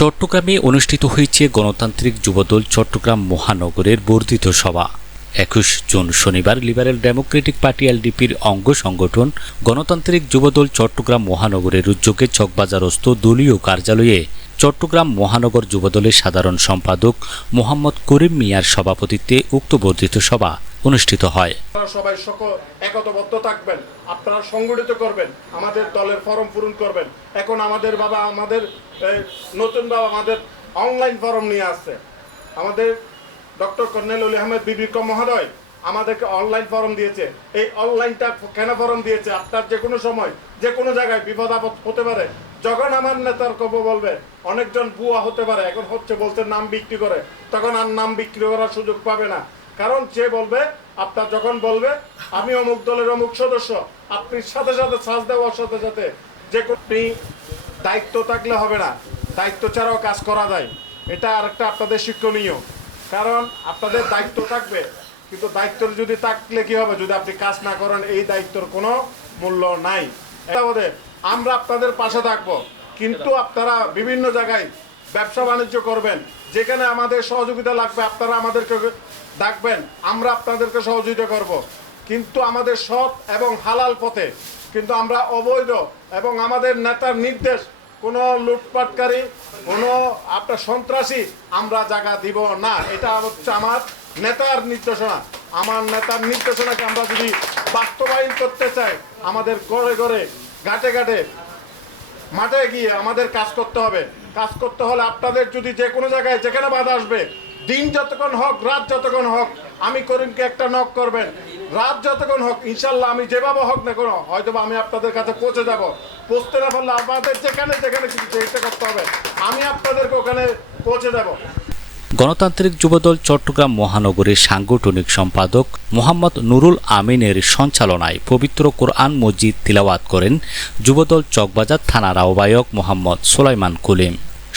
চট্টগ্রামে অনুষ্ঠিত হয়েছে গণতান্ত্রিক যুবদল চট্টগ্রাম মহানগরের বর্ধিত সভা। একুশ জুন শনিবার লিবারেল ডেমোক্রেটিক পার্টি এলডিপির অঙ্গ সংগঠন গণতান্ত্রিক যুবদল চট্টগ্রাম মহানগরের উদ্যোগে চকবাজারস্থ দলীয় কার্যালয়ে চট্টগ্রাম মহানগর যুবদলের সাধারণ সম্পাদক মোহাম্মদ করিম মিয়ার সভাপতিত্বে উক্ত বর্ধিত সভা। অনুষ্ঠিত হয়। সবাই সকল একতাবদ্ধ থাকবেন, আপনারা সংগঠিত করবেন, আমাদের দলের ফর্ম পূরণ করবেন। এখন আমাদের বাবা, আমাদের নতুন বাবা আমাদের অনলাইন ফর্ম নিয়ে আসছে। আমাদের ডক্টর কর্নেল অলি আহমেদ বিবিক্রম মহোদয় আমাদেরকে অনলাইন ফর্ম দিয়েছে। এই অনলাইনটা কেন ফর্ম দিয়েছে? আপনার যে কোনো সময়, যে কোনো জায়গায় বিপদ আপদ হতে পারে। যখন আমার নেতার কব বলবে, অনেকজন ভুয়া হতে পারে। এখন হচ্ছে বলতে নাম বিক্রি করে। তখন আর নাম বিক্রি করার সুযোগ পাবে না। কারণ যে বলবে, আপনার যখন বলবে, আমি অমুক দলের অমুক সদস্য, আপনি সাথে সাথে সাজ দেওয়ার সাথে সাথে যে কোনো- দায়িত্ব থাকলে হবে না। দায়িত্ব ছাড়াও কাজ করা যায়। এটা আরেকটা আপনাদের শিক্ষণীয়। কারণ আপনাদের দায়িত্ব থাকবে, কিন্তু দায়িত্ব যদি থাকলে কি হবে? যদি আপনি কাজ না করেন, এই দায়িত্বর কোনো মূল্য নাই। আমরা আপনাদের পাশে থাকব। কিন্তু আপনারা বিভিন্ন জায়গায় ব্যবসা বাণিজ্য করবেন। যেখানে আমাদের সহযোগিতা লাগবে, আপনারা আমাদেরকে ডাকবেন। আমরা আপনাদেরকে সহযোগিতা করব। কিন্তু আমাদের সৎ এবং হালাল পথে। কিন্তু আমরা অবৈধ এবং আমাদের নেতার নির্দেশ, কোনো লুটপাটকারী, কোনো আপনার সন্ত্রাসী, আমরা জায়গা দিব না। এটা হচ্ছে আমার নেতার নির্দেশনা। আমার নেতার নির্দেশনাকে আমরা যদি বাস্তবায়ন করতে চাই, আমাদের ঘরে ঘরে, ঘাটে ঘাটে, মাঠে গিয়ে আমাদের কাজ করতে হবে। কাজ করতে হলে আপনাদের যদি যে কোনো জায়গায় যেখানে বাধা আসবে, দিন যতক্ষণ হোক, রাত যতক্ষণ হোক, আমি করিমকে একটা নক করবেন। রাত যতক্ষণ হোক, ইনশাল্লাহ আমি যেভাবে হোক না কোনো হয়তো আমি আপনাদের কাছে পৌঁছে যাব। পৌঁছতে না পারলে আমাদের যেখানে যেখানে কিছু চেষ্টা করতে হবে, আমি আপনাদেরকে ওখানে পৌঁছে দেবো। গণতান্ত্রিক যুবদল চট্টগ্রাম মহানগরের সাংগঠনিক সম্পাদক মোহাম্মদ নুরুল আমিনের সঞ্চালনায় পবিত্র কোরআন মসজিদ তিলাওয়াত করেন যুবদল চকবাজার থানার আহ্বায়ক মোহাম্মদ সোলাইমান কুলিম।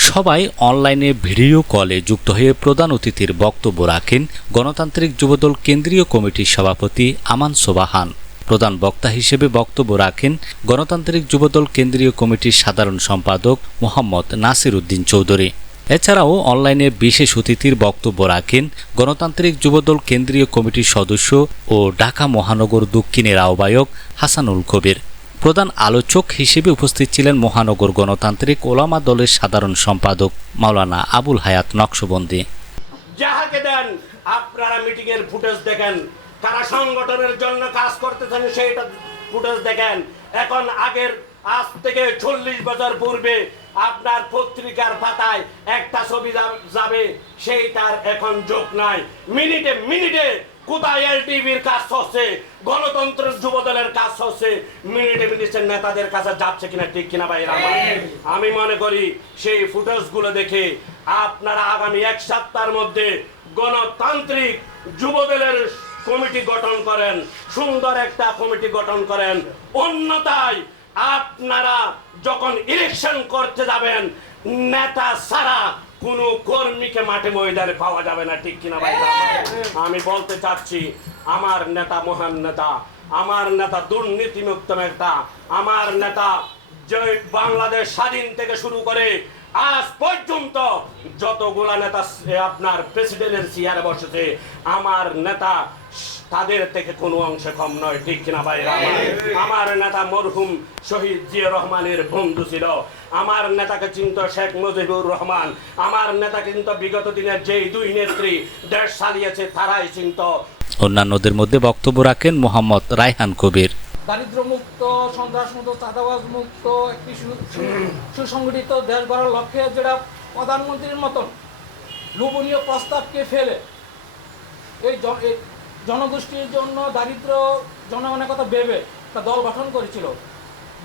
সবাই অনলাইনে ভিডিও কলে যুক্ত হয়ে প্রধান অতিথির বক্তব্য রাখেন গণতান্ত্রিক যুবদল কেন্দ্রীয় কমিটির সভাপতি আমান সোবাহান। প্রধান বক্তা হিসেবে বক্তব্য রাখেন গণতান্ত্রিক যুবদল কেন্দ্রীয় কমিটির সাধারণ সম্পাদক মোহাম্মদ নাসির উদ্দিন চৌধুরী। এছাড়াও অনলাইনে বিশেষ অতিথির বক্তব্য রাখেন গণতান্ত্রিক যুবদল কেন্দ্রীয় কমিটির সদস্য ও ঢাকা মহানগর দক্ষিণের আহ্বায়ক হাসানুল কবির। প্রধান আলোচক হিসেবে উপস্থিত ছিলেন মহানগর গণতান্ত্রিক ওলামা দলের সাধারণ সম্পাদক মাওলানা আবুল হায়াত নকশবন্দি। যাহাকে দেন, আপনারা মিটিং এর ফুটেজ দেখেন। তারা সংগঠনের জন্য কাজ করতেছেন, সেইটা ফুটেজ দেখেন। এখন আগের, আজ থেকে চল্লিশ বছর পূর্বে আপনার পত্রিকার পাতায় একটা ছবি যাবে সেইটার এখন যোগ নাই। মিনিটে মিনিটে কোথায় এলটিভির কাজ হচ্ছে গণতন্ত্র যুবদলের কাজ হচ্ছে মিনিটে মিনিটে নেতাদের কাছে যাচ্ছে কিনা, ঠিক কিনা ভাই আমি মনে করি সেই ফুটেজগুলো দেখে আপনারা আগামী এক সপ্তাহের মধ্যে গণতান্ত্রিক যুবদলের কমিটি গঠন করেন, সুন্দর একটা কমিটি গঠন করেন। অন্যথায় আপনারা যখন ইলেকশন করতে যাবেন নেতা ছাড়া কোনো কর্মীকে মাঠে ময়দানে পাওয়া যাবে না ঠিক কিনা ভাই? আমি বলতে চাচ্ছি আমার নেতা মহান নেতা আমার নেতা দুর্নীতিমুক্ত নেতা আমার নেতা যে বাংলাদেশ স্বাধীন থেকে শুরু করে আজ পর্যন্ত যতগুলা নেতা আপনার প্রেসিডেন্টের চেয়ারে বসেছে আমার নেতা তাদের থেকে কোনো অংশে কম নয় ঠিক কিনা ভাই আমার নেতা মরহুম শহীদ জিয়া রহমানের বন্ধু ছিল। আমার নেতাকে চিন্ত শেখ মুজিবুর রহমান। আমার নেতা কিন্তু বিগত দিনের যেই দুই নেত্রী দেশ চালিয়েছে তারাই চিন্ত। অন্যান্যদের মধ্যে বক্তব্য রাখেন মোহাম্মদ রায়হান কবির। দারিদ্র্যমুক্ত সন্ত্রাসমুক্ত চাঁদাবাজ মুক্ত একটি সুসংগঠিত দেশ গড়ার লক্ষ্যে যেটা প্রধানমন্ত্রীর মতন লোভনীয় প্রস্তাবকে ফেলে এই জনগোষ্ঠীর জন্য দারিদ্র জনগণের কথা ভেবে একটা দল গঠন করেছিল।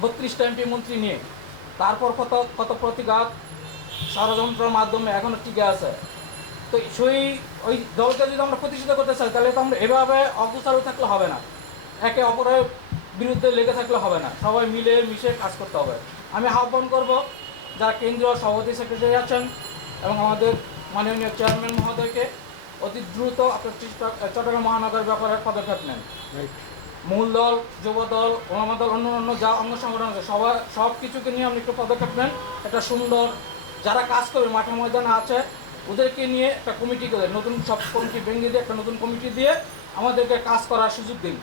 বত্রিশটা এমপি মন্ত্রী নিয়ে। তারপর কত কত প্রতিঘাত ষড়যন্ত্রের মাধ্যমে এখনও টিকে আছে। তো সেই, ওই দলকে যদি আমরা প্রতিষ্ঠিত করতে চাই, তাহলে তো আমরা এভাবে অগ্রসর থাকলে হবে না। একে অপরের বিরুদ্ধে লেগে থাকলে হবে না। সবাই মিলে মিশে কাজ করতে হবে। আমি আহ্বান করব যারা কেন্দ্রীয় সভাপতি সেক্রেটারি আছেন এবং আমাদের মাননীয় চেয়ারম্যান মহোদয়কে অতি দ্রুত আপনার চট্টগ্রাম মহানগর ব্যাপারে পদক্ষেপ নেন। মূল দল যুব দল ওলামা দল অন্য অন্য যা অঙ্গ সংগঠন আছে সবাই সব কিছুকে নিয়ে আপনি একটু পদক্ষেপ নেন। একটা সুন্দর যারা কাজ করবে মাঠে ময়দানে আছে ওদেরকে নিয়ে একটা কমিটি করে নতুন সব কমিটি ভেঙে দিয়ে একটা নতুন কমিটি দিয়ে আমাদেরকে কাজ করার সুযোগ দিন।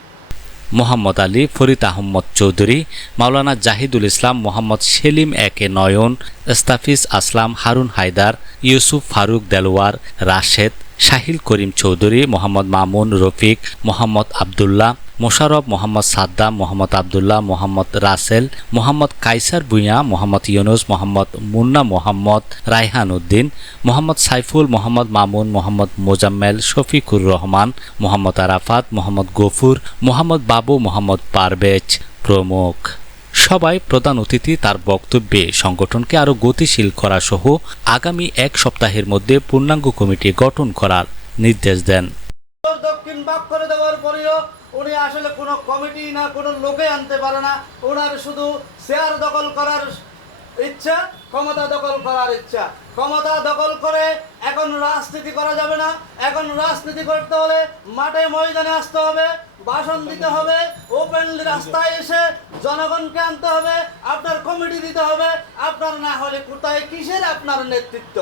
মোহাম্মদ আলী ফরিদ আহমদ চৌধুরী মাওলানা জাহিদুল ইসলাম মোহাম্মদ সেলিম একে নয়ন ইস্তাফিজ আসলাম হারুন হায়দার ইউসুফ ফারুক দেলোয়ার রাশেদ শাহিল করিম চৌধুরী, মোহাম্মদ মামুন রফিক, মোহাম্মদ আবদুল্লাহ মোশাররফ মোহাম্মদ সাদ্দাম, মোহাম্মদ আবদুল্লাহ, মোহাম্মদ রাসেল, মোহাম্মদ কাইসার ভুঁইয়া, মোহাম্মদ ইউনুস, মোহাম্মদ মুন্না মোহাম্মদ রায়হান উদ্দিন, মোহাম্মদ সাইফুল, মোহাম্মদ মামুন, মোহাম্মদ মোজাম্মেল শফিকুর রহমান, মোহাম্মদ আরাফাত, মোহাম্মদ গফুর, মোহাম্মদ বাবু, মোহাম্মদ পারভেজ প্রমুখ। সবাই প্রধান অতিথি তার বক্তব্যে সংগঠনকে আরও গতিশীল করা সহ আগামী এক সপ্তাহের মধ্যে পূর্ণাঙ্গ কমিটি গঠন করার নির্দেশ দেন। দক্ষিণ ভাগ করে দেওয়ার পরেও উনি আসলে কোনো কমিটি না, কোনো লোকে আনতে পারে না। ওনার শুধু শেয়ার দখল করার ইচ্ছা, ক্ষমতা দখল করার ইচ্ছা। ক্ষমতা দখল করে এখন রাজনীতি করা যাবে না। এখন রাজনীতি করতে হলে মাঠে ময়দানে আসতে হবে, ভাষণ দিতে হবে ওপেনলি রাস্তায় এসে জনগণকে আনতে হবে, আপনার কমিটি দিতে হবে, আপনার না হলে কোথায়, কিসের আপনার নেতৃত্ব?